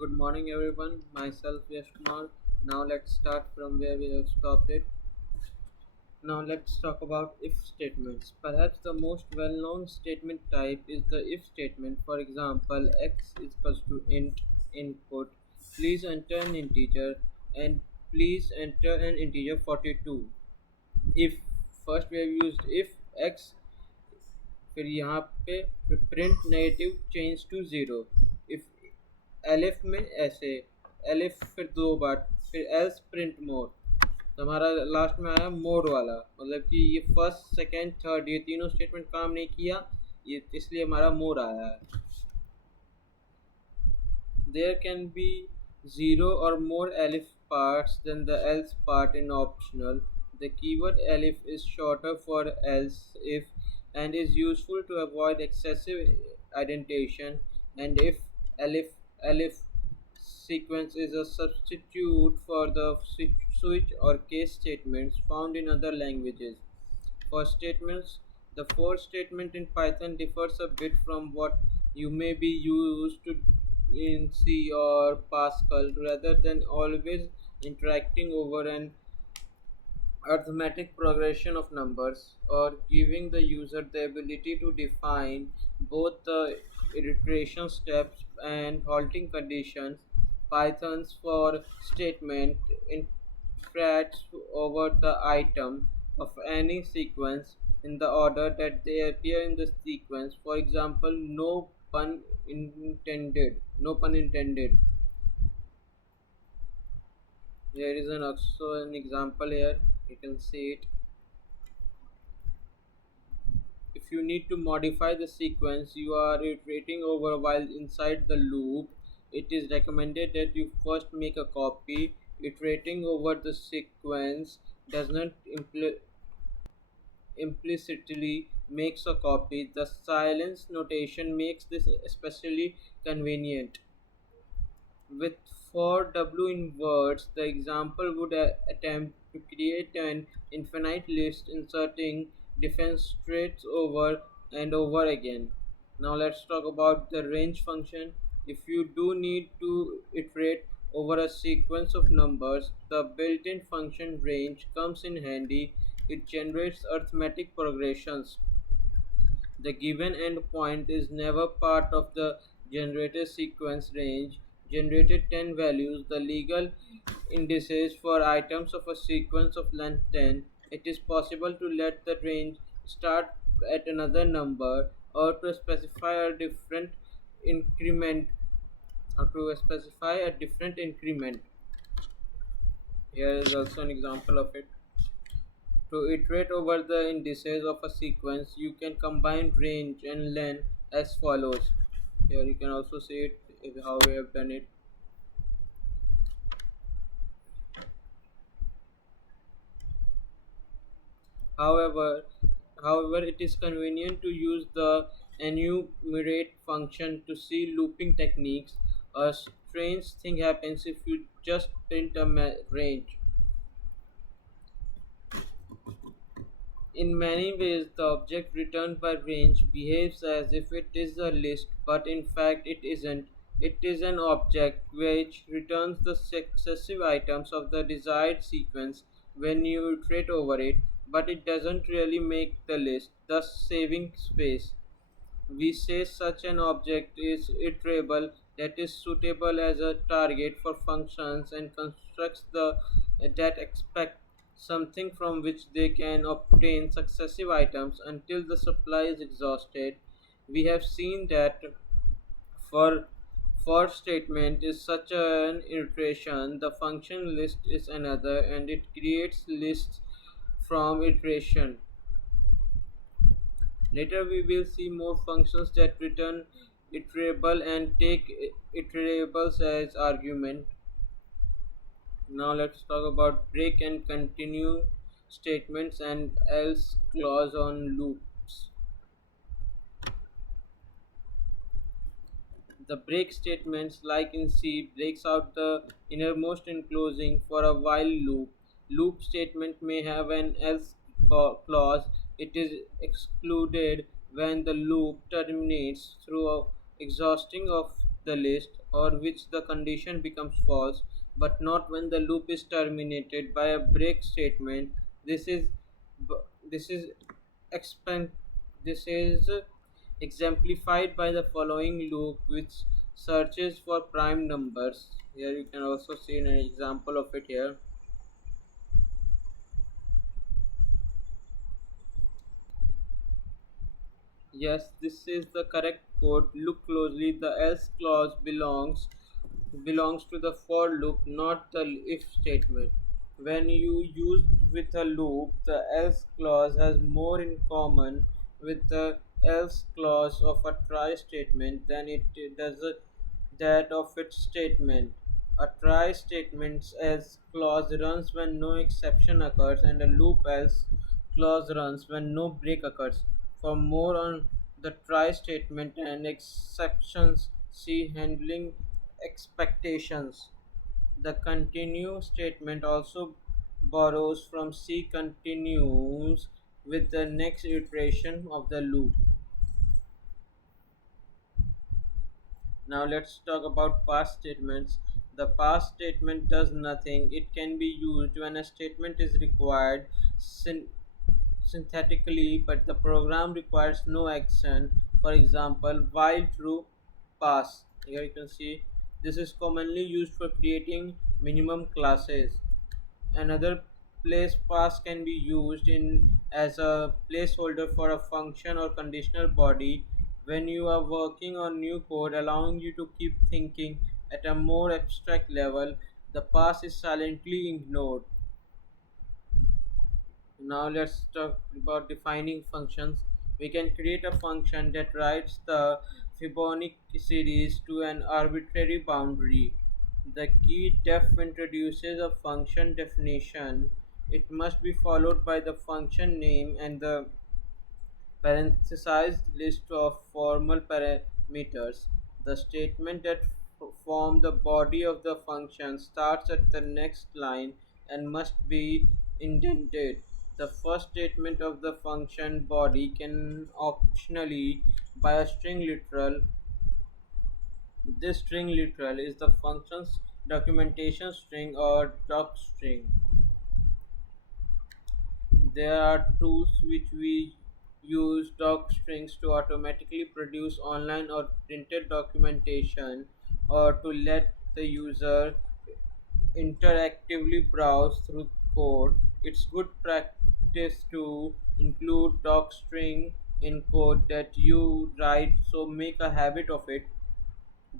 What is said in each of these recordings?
Good morning, everyone. Myself, Yash Kumar. Now, let's start from where we have stopped it. Now, let's talk about if statements. Perhaps the most well known statement type is the if statement. For example, x is equals to int input. Please enter an integer and please enter an integer 42. If first we have used if x, फिर यहाँ पे print negative change to zero if elif में ऐसे elif फिर दो बार फिर else print मोर तो हमारा लास्ट में आया मोर वाला मतलब कि ये फर्स्ट सेकेंड थर्ड ये तीनों स्टेटमेंट काम नहीं किया ये इसलिए हमारा मोर आया है there can be zero or more elif parts than the else part in optional. The keyword elif is shorter for else if and is useful to avoid excessive indentation and if elif sequence is a substitute for the switch or case statements found in other languages. For statements, the for statement in Python differs a bit from what you may be used to in C or Pascal rather than always interacting over an arithmetic progression of numbers or giving the user the ability to define both the iteration steps and halting conditions. Python's for statement interacts over the item of any sequence in the order that they appear in the sequence. For example, no pun intended. No pun intended. Here is also an example here. You can see it. If you need to modify the sequence you are iterating over while inside the loop, it is recommended that you first make a copy. Iterating over the sequence does not implicitly makes a copy. The silence notation makes this especially convenient. With for W in words, the example would attempt to create an infinite list inserting defense traits over and over again. Now let's talk about the range function. If you do need to iterate over a sequence of numbers, the built-in function range comes in handy. It generates arithmetic progressions. The given endpoint is never part of the generated sequence range. Generated 10 values, the legal indices for items of a sequence of length 10. It is possible to let the range start at another number or to specify a different increment Here is also an example of it. To iterate over the indices of a sequence, you can combine range and len as follows. Here you can also see it how we have done it. However, however, it is convenient to use the enumerate function to see looping techniques. A strange thing happens if you just print a range. In many ways, the object returned by range behaves as if it is a list, but in fact it isn't. It is an object which returns the successive items of the desired sequence when you iterate over it, but it doesn't really make the list, thus saving space. We say such an object is iterable, that is suitable as a target for functions and constructs that expect something from which they can obtain successive items until the supply is exhausted. We have seen that for for statement is such an iteration, the function list is another, and it creates lists from iteration. Later we will see more functions that return iterable and take iterables as argument. Now let's talk about break and continue statements and else clause on loops. The break statements, like in C, breaks out the innermost enclosing for a while loop. Loop statement may have an else clause. It is excluded when the loop terminates through exhausting of the list, or which the condition becomes false, but not when the loop is terminated by a break statement. This is this is expand this is exemplified by the following loop, which searches for prime numbers. Here you can also see an example of it here. Yes, this is the correct code. Look closely. The else clause belongs to the for loop, not the if statement. When you use with a loop, the else clause has more in common with the else clause of a try statement than it does that of its statement. A try statement's else clause runs when no exception occurs, and a loop else clause runs when no break occurs. For more on the try statement and exceptions, see handling expectations. The continue statement also borrows from C continues with the next iteration of the loop. Now let's talk about past statements. The past statement does nothing. It can be used when a statement is required synthetically, but the program requires no action. For example, while true, pass. Here you can see this is commonly used for creating minimum classes. Another place pass can be used in as a placeholder for a function or conditional body when you are working on new code, allowing you to keep thinking at a more abstract level. The pass is silently ignored. Now let's talk about defining functions. We can create a function that writes the Fibonacci series to an arbitrary boundary. The key def introduces a function definition. It must be followed by the function name and the parenthesized list of formal parameters. The statement that form the body of the function starts at the next line and must be indented. The first statement of the function body can optionally by a string literal. This string literal is the function's documentation string or doc string. There are tools which we use doc strings to automatically produce online or printed documentation, or to let the user interactively browse through code. It's good practice to include doc string in code that you write, so make a habit of it.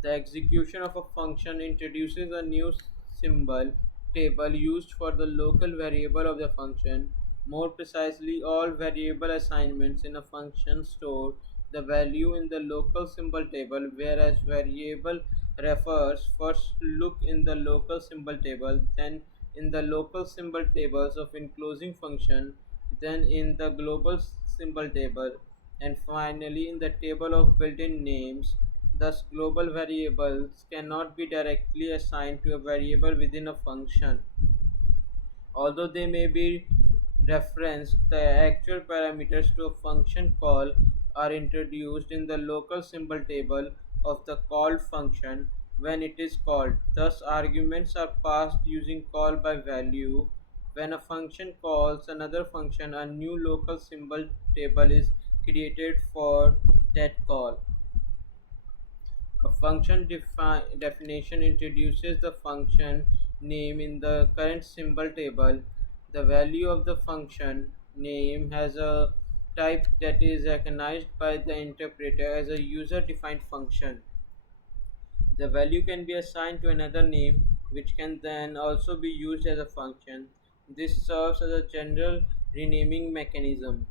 The execution of a function introduces a new symbol table used for the local variable of the function. More precisely, all variable assignments in a function store the value in the local symbol table, whereas variable refers first look in the local symbol table, then in the local symbol tables of enclosing function, then in the global symbol table, and finally in the table of built-in names. Thus, global variables cannot be directly assigned to a variable within a function. Although they may be referenced, the actual parameters to a function call are introduced in the local symbol table of the called function when it is called. Thus, arguments are passed using call by value. When a function calls another function, a new local symbol table is created for that call. A function definition introduces the function name in the current symbol table. The value of the function name has a type that is recognized by the interpreter as a user defined function. The value can be assigned to another name, which can then also be used as a function. This serves as a general renaming mechanism.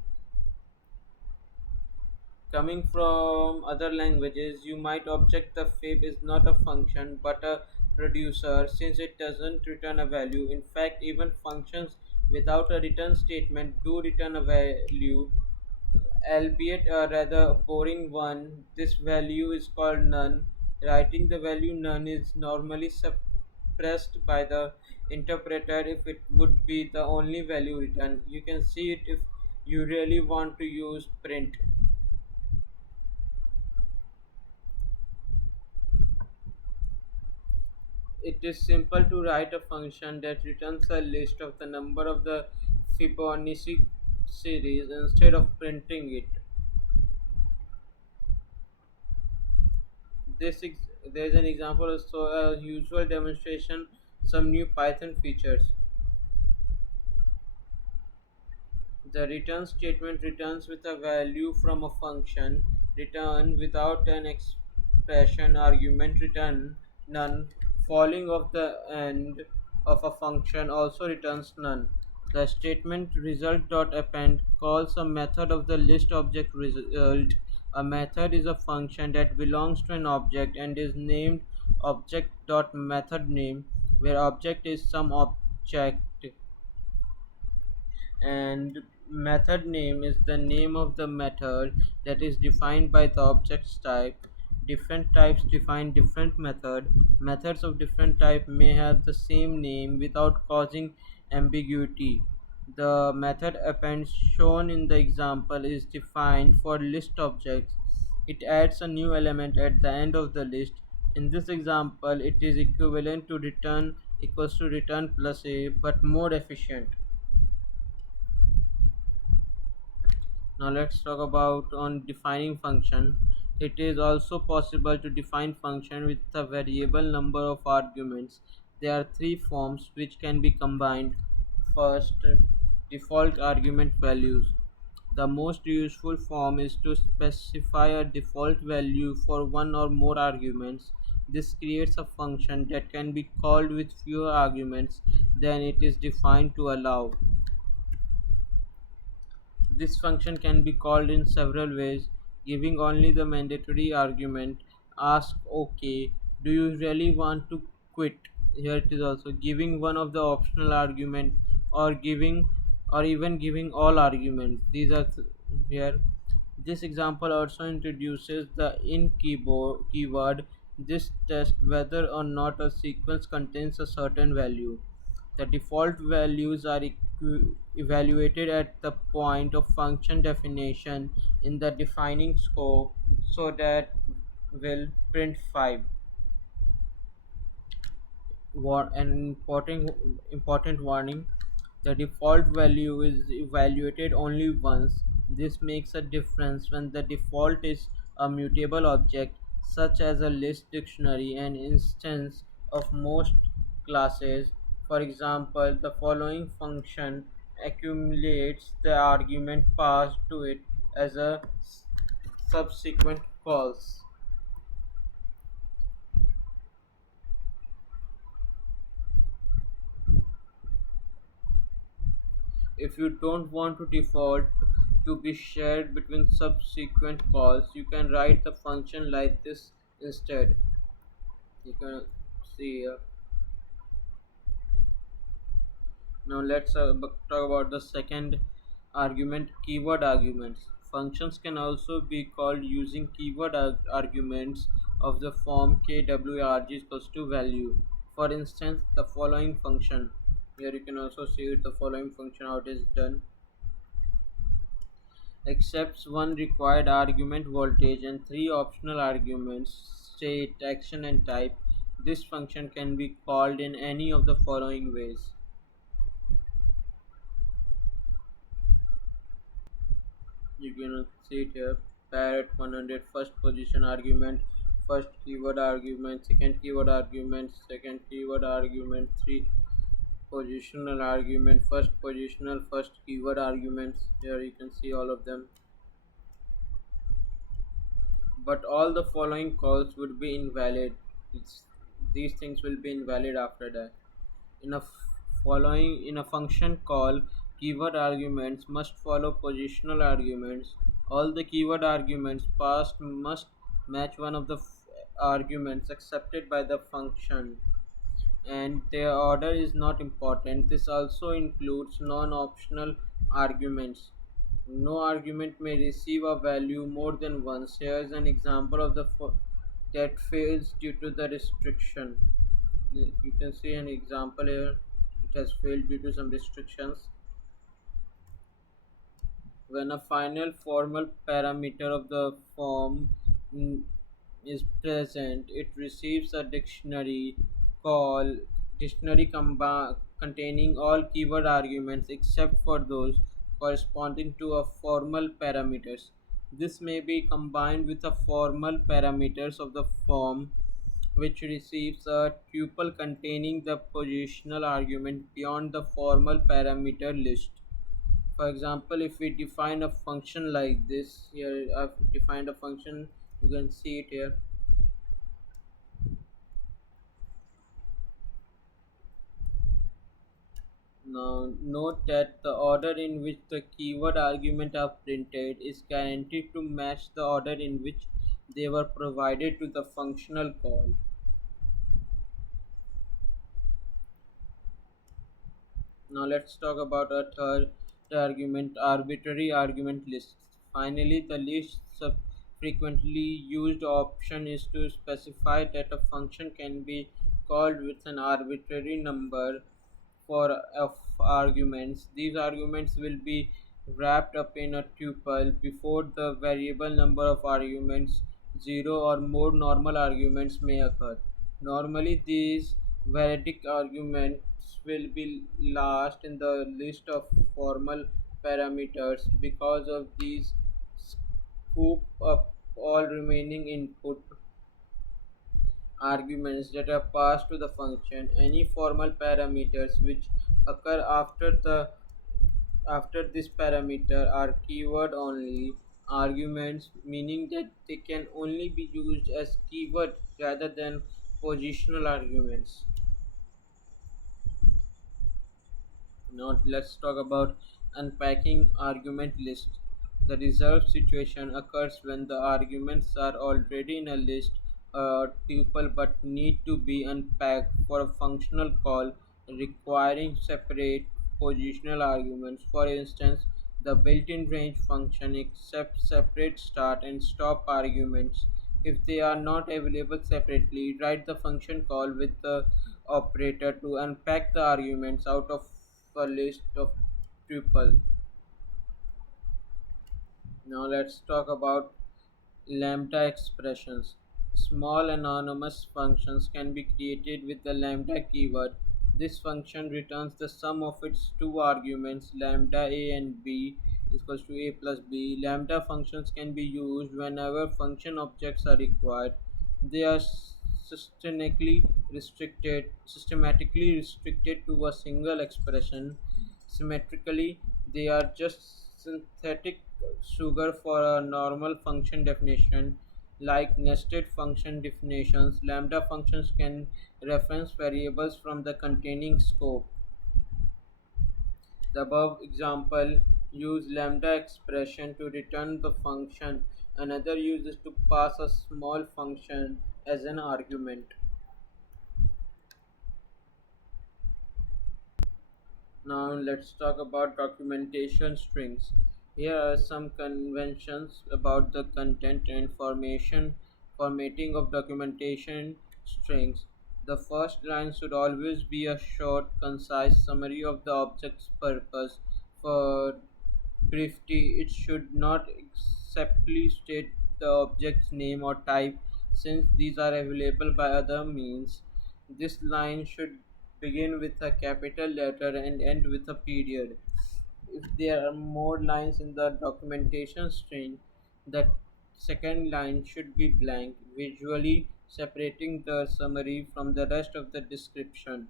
Coming from other languages, you might object the fib is not a function but a producer since it doesn't return a value. In fact, even functions without a return statement do return a value, albeit a rather boring one. This value is called none. Writing the value none is normally suppressed by the interpreter if it would be the only value returned. You can see it if you really want to use print. It is simple to write a function that returns a list of the number of the Fibonacci series instead of printing it. There is an example of so a usual demonstration some new Python features. The return statement returns with a value from a function. Return without an expression argument return none. Falling of the end of a function also returns none. The statement result.append calls a method of the list object result. A method is a function that belongs to an object and is named object.methodName, where object is some object and method name is the name of the method that is defined by the object's type. Different types define different methods of different type may have the same name without causing ambiguity. The method append shown in the example is defined for list objects. It adds a new element at the end of the list. In this example it is equivalent to return equals to return plus a but more efficient. Now let's talk about on defining function. It is also possible to define function with a variable number of arguments. There are three forms which can be combined. First, default argument values. The most useful form is to specify a default value for one or more arguments. This creates a function that can be called with fewer arguments than it is defined to allow. This function can be called in several ways, giving only the mandatory argument. Ask OK, do you really want to quit? Here it is also giving one of the optional argument or giving or even giving all arguments. These are here. This example also introduces the in keyboard keyword. This tests whether or not a sequence contains a certain value. The default values are evaluated at the point of function definition in the defining scope, so that will print 5. An important warning: the default value is evaluated only once. This makes a difference when the default is a mutable object, such as a list dictionary, an instance of most classes. For example, the following function accumulates the argument passed to it as a subsequent calls. If you don't want to default to be shared between subsequent calls, you can write the function like this instead. You can see here. Now let's talk about the second argument, keyword arguments. Functions can also be called using keyword arguments of the form kwrg equals to value. For instance, the following function. Here you can also see it, the following function how it is done accepts one required argument voltage and three optional arguments state, action and type. This function can be called in any of the following ways. You can see it here. Parrot 100 first position argument, first keyword argument, second keyword argument, second keyword argument, three positional argument, first positional, first keyword arguments. Here you can see all of them. But all the following calls would be invalid. These things will be invalid after that. In a function call, keyword arguments must follow positional arguments. All the keyword arguments passed must match one of the arguments accepted by the function, and their order is not important. This also includes non-optional arguments. No argument may receive a value more than once. Here is an example of the that fails due to the restriction. You can see an example here. It has failed due to some restrictions. When a final formal parameter of the form is present, it receives a dictionary call dictionary containing all keyword arguments except for those corresponding to a formal parameters. This may be combined with the formal parameters of the form which receives a tuple containing the positional argument beyond the formal parameter list. For example, if we define a function like this, here I've defined a function, you can see it here. Now, note that the order in which the keyword argument are printed is guaranteed to match the order in which they were provided to the functional call. Now, let's talk about a third argument, arbitrary argument lists. Finally, the least frequently used option is to specify that a function can be called with an arbitrary number for of arguments. These arguments will be wrapped up in a tuple before the variable number of arguments. Zero or more normal arguments may occur. Normally, these veridic arguments will be last in the list of formal parameters. Because of these, scoop up all remaining input arguments that are passed to the function. Any formal parameters which occur after this parameter are keyword only arguments, meaning that they can only be used as keyword rather than positional arguments. Now let's talk about unpacking argument list. The reserved situation occurs when the arguments are already in a list tuple but need to be unpacked for a functional call requiring separate positional arguments. For instance, the built-in range function accepts separate start and stop arguments. If they are not available separately, write the function call with the operator to unpack the arguments out of a list of tuple. Now let's talk about lambda expressions. Small anonymous functions can be created with the lambda keyword. This function returns the sum of its two arguments, lambda a and b equals to a plus b. Lambda functions can be used whenever function objects are required. They are systematically restricted to a single expression. Symmetrically, they are just synthetic sugar for a normal function definition. Like nested function definitions, lambda functions can reference variables from the containing scope. The above example use lambda expression to return the function. Another uses to pass a small function as an argument. Now let's talk about documentation strings. Here are some conventions about the content and formatting of documentation strings. The first line should always be a short, concise summary of the object's purpose. For brevity, it should not exactly state the object's name or type since these are available by other means. This line should begin with a capital letter and end with a period. If there are more lines in the documentation string, the second line should be blank, visually separating the summary from the rest of the description.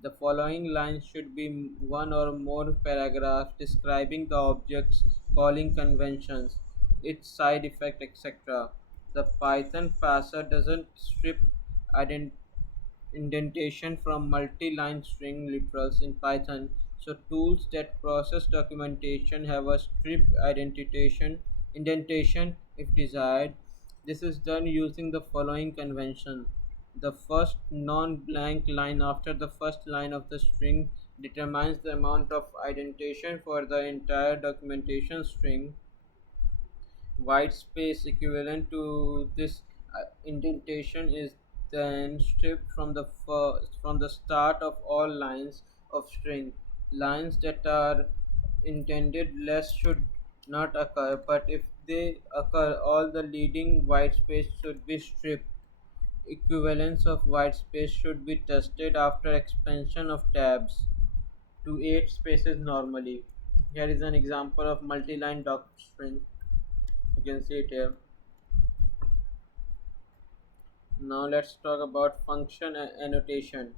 The following lines should be one or more paragraphs describing the object's calling conventions, its side effect, etc. The Python parser doesn't strip ident- indentation from multi-line string literals in Python, so tools that process documentation have a strip indentation if desired. This is done using the following convention. The first non-blank line after the first line of the string determines the amount of indentation for the entire documentation string. White space equivalent to this indentation is then stripped from the start of all lines of string. Lines that are intended less should not occur, but if they occur, all the leading white space should be stripped. Equivalence of white space should be tested after expansion of tabs to 8 spaces normally. Here is an example of multi-line doctrine. You can see it here. Now let's talk about function annotation.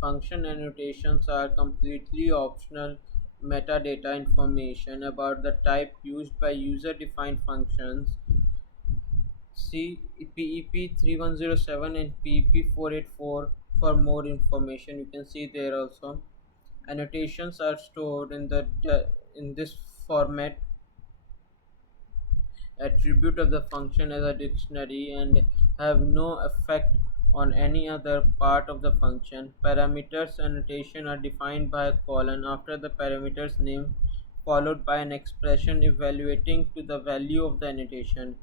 Function annotations are completely optional metadata information about the type used by user-defined functions. See PEP 3107 and PEP 484 for more information. You can see there also. Annotations are stored in this format attribute of the function as a dictionary and have no effect on any other part of the function. Parameters annotation are defined by a colon after the parameter's name followed by an expression evaluating to the value of the annotation.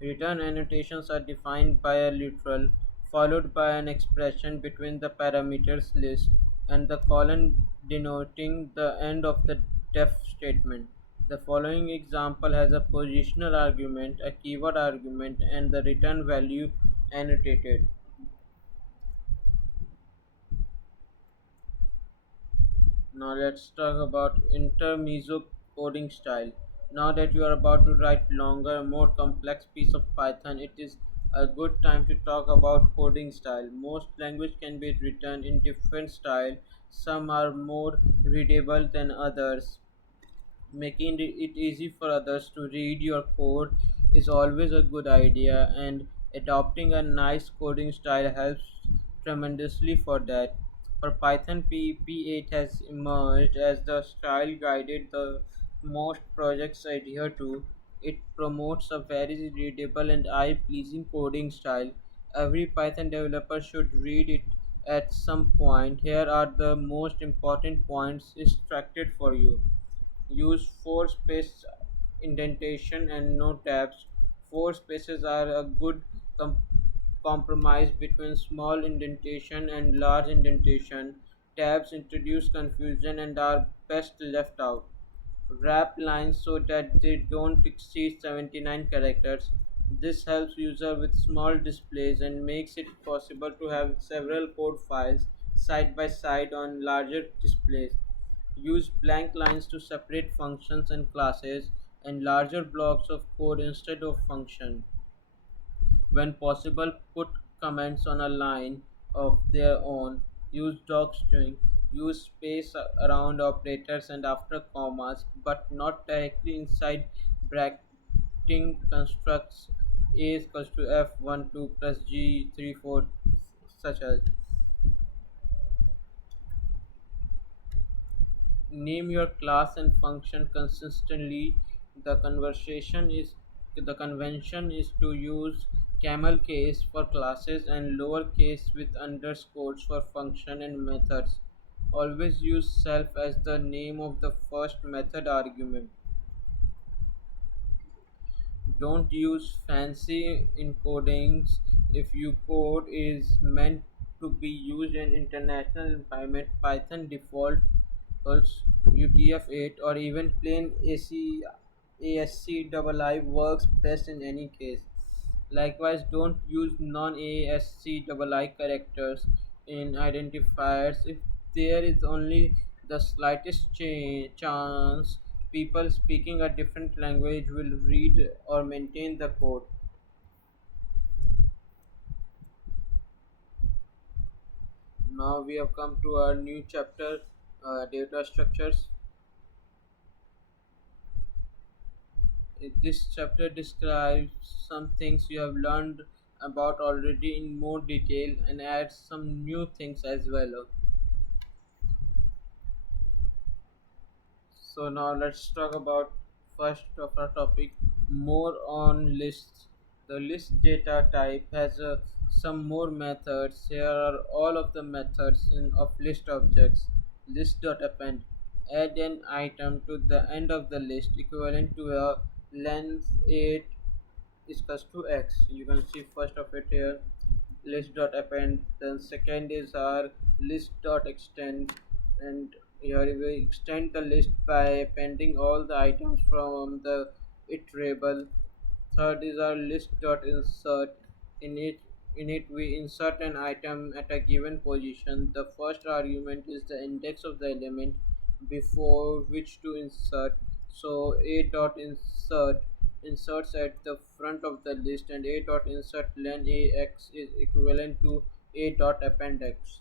Return annotations are defined by a literal followed by an expression between the parameters list and the colon denoting the end of the def statement. The following example has a positional argument, a keyword argument, and the return value annotated. Now let's talk about intermezzo coding style. Now that you are about to write longer, more complex piece of Python, it is a good time to talk about coding style. Most language can be written in different style. Some are more readable than others. Making it easy for others to read your code is always a good idea, and adopting a nice coding style helps tremendously for that. For Python, PEP8 has emerged as the style guided the most projects adhere to. It promotes a very readable and eye-pleasing coding style. Every Python developer should read it at some point. Here are the most important points extracted for you. Use four space indentation and no tabs. Four spaces are a good compromise between small indentation and large indentation. Tabs introduce confusion and are best left out. Wrap lines so that they don't exceed 79 characters. This helps user with small displays and makes it possible to have several code files side by side on larger displays. Use blank lines to separate functions and classes and larger blocks of code instead of function. When possible, put comments on a line of their own. Use docstring. Use space around operators and after commas, but not directly inside bracketing constructs a is equals to f12 plus g34, such as name your class and function consistently. The convention is to use camel case for classes and lowercase with underscores for function and methods. Always use self as the name of the first method argument. Don't use fancy encodings if your code is meant to be used in international environment. Python defaults UTF-8 or even plain ASCII works best in any case. Likewise, don't use non-ASCII characters in identifiers if there is only the slightest chance people speaking a different language will read or maintain the code. Now we have come to our new chapter, data structures. This chapter describes some things you have learned about already in more detail and adds some new things as well. So now let's talk about first of our topic, more on lists. The list data type has some more methods. Here are all of the methods of list objects. List.append. Add an item to the end of the list equivalent to a length 8 is equals to x. You can see first of it here, list.append. Then second is our list.extend, and here we extend the list by appending all the items from the iterable. Third is our list.insert. In it we insert an item at a given position. The first argument is the index of the element before which to insert. So a dot insert inserts at the front of the list, and a dot insert len ax is equivalent to a dot append x.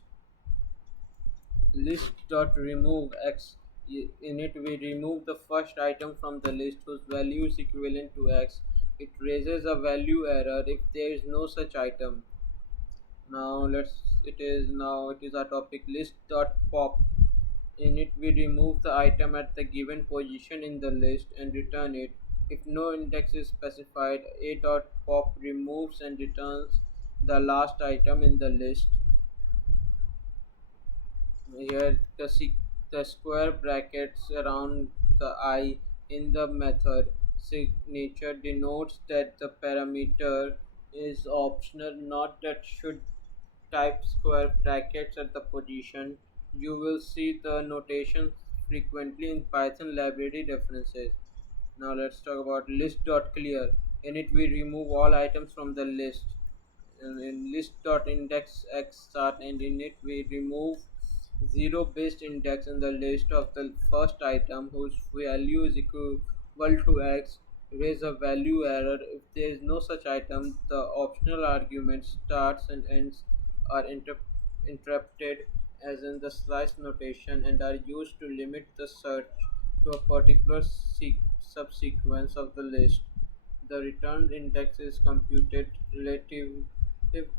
List dot remove x. In it we remove the first item from the list whose value is equivalent to x. It raises a value error if there is no such item. Now it is our topic. List dot pop. In it we remove the item at the given position in the list and return it. If no index is specified, a dot pop removes and returns the last item in the list. Here the square brackets around the I in the method signature denotes that the parameter is optional, not that should type square brackets at the position. You will see the notation frequently in Python library references. Now let's talk about list.clear. In it we remove all items from the list. And in list.index x start, and in it we remove zero based index in the list of the first item whose value is equal to x. Raise a value error if there is no such item. The optional argument starts and ends are interrupted as in the slice notation and are used to limit the search to a particular subsequence of the list. The returned index is computed relative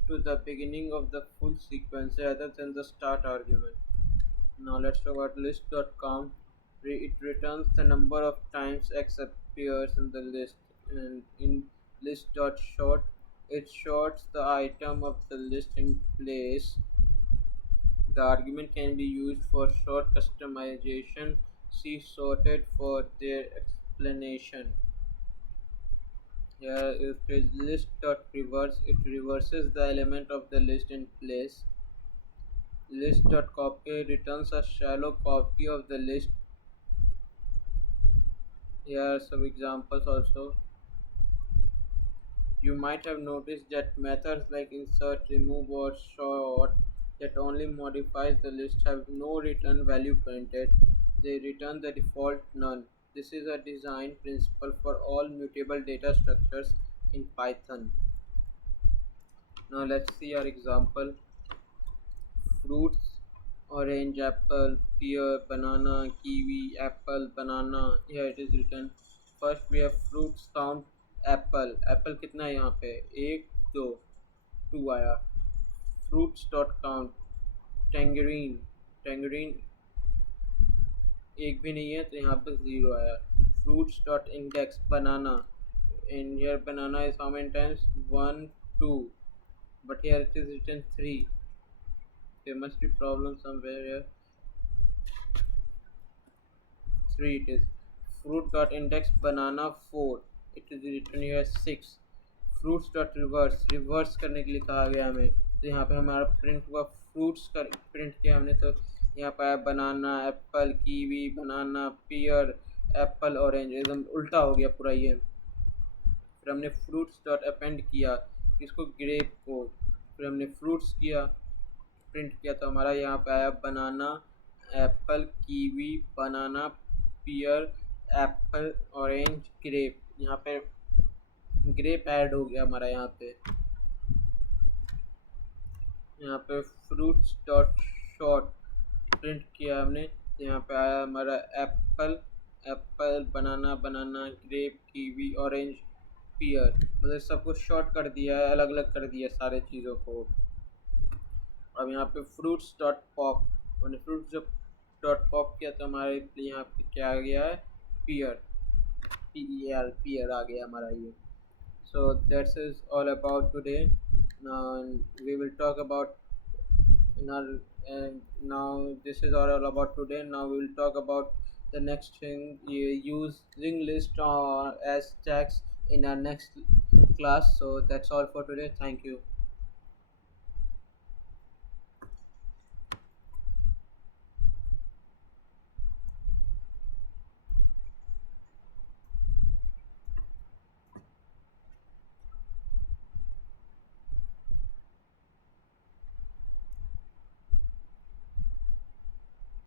to the beginning of the full sequence rather than the start argument. Now let's talk about list.count. It returns the number of times x appears in the list, and in list.sort it sorts the item of the list in place. The argument can be used for short customization. See sorted for their explanation. Here it is list.reverse. It reverses the element of the list in place. List.copy returns a shallow copy of the list. Here are some examples also. You might have noticed that methods like insert, remove, or sort that only modifies the list have no return value printed. They return the default none. This is a design principle for all mutable data structures in Python. Now let's see our example. Fruits: orange, apple, pear, banana, kiwi, apple, banana. Here it is written. First we have fruits count. Apple कितना है यहाँ पे? एक, दो, to आया. Fruits dot count. टेंगरीन एक भी नहीं है तो यहाँ पे ज़ीरो आया. Fruits dot index banana. in here banana is how many times? 1, 2, but here it is written 3. There must be problem somewhere here. 3 it is. Fruit dot index banana 4. It is written here 6. Fruits dot reverse करने के लिए कहा गया हमें. तो यहाँ पे हमारा प्रिंट हुआ फ्रूट्स का प्रिंट किया हमने. तो यहाँ पे आया बनाना, एप्पल, कीवी, बनाना, पियर, एप्पल, ऑरेंज. एकदम उल्टा हो गया पूरा ये. फिर हमने फ्रूट्स डॉट अपेंड किया इसको ग्रेप को. फिर हमने फ्रूट्स किया प्रिंट किया तो हमारा यहाँ पे आया बनाना, एप्पल, कीवी, बनाना, पियर, एप्पल, ऑरेंज, ग्रेप. यहाँ पे ग्रेप ऐड हो गया हमारा. यहाँ पे फ्रूट्स डॉट शॉर्ट प्रिंट किया हमने तो यहाँ पे आया हमारा एप्पल, बनाना, ग्रेप, कीवी, ऑरेंज, पियर. मतलब सब कुछ शॉर्ट कर दिया है, अलग अलग कर दिया सारे चीज़ों को. अब यहाँ पे फ्रूट्स डॉट पॉप. मैंने फ्रूट्स जब डॉट पॉप किया तो हमारे यहाँ पे क्या आ गया है? पियर. पियर आ गया हमारा ये. So that is all about today. Now we will talk about now this is all about today. Now we will talk about the next thing, using list as tags in our next class. So that's all for today. Thank you.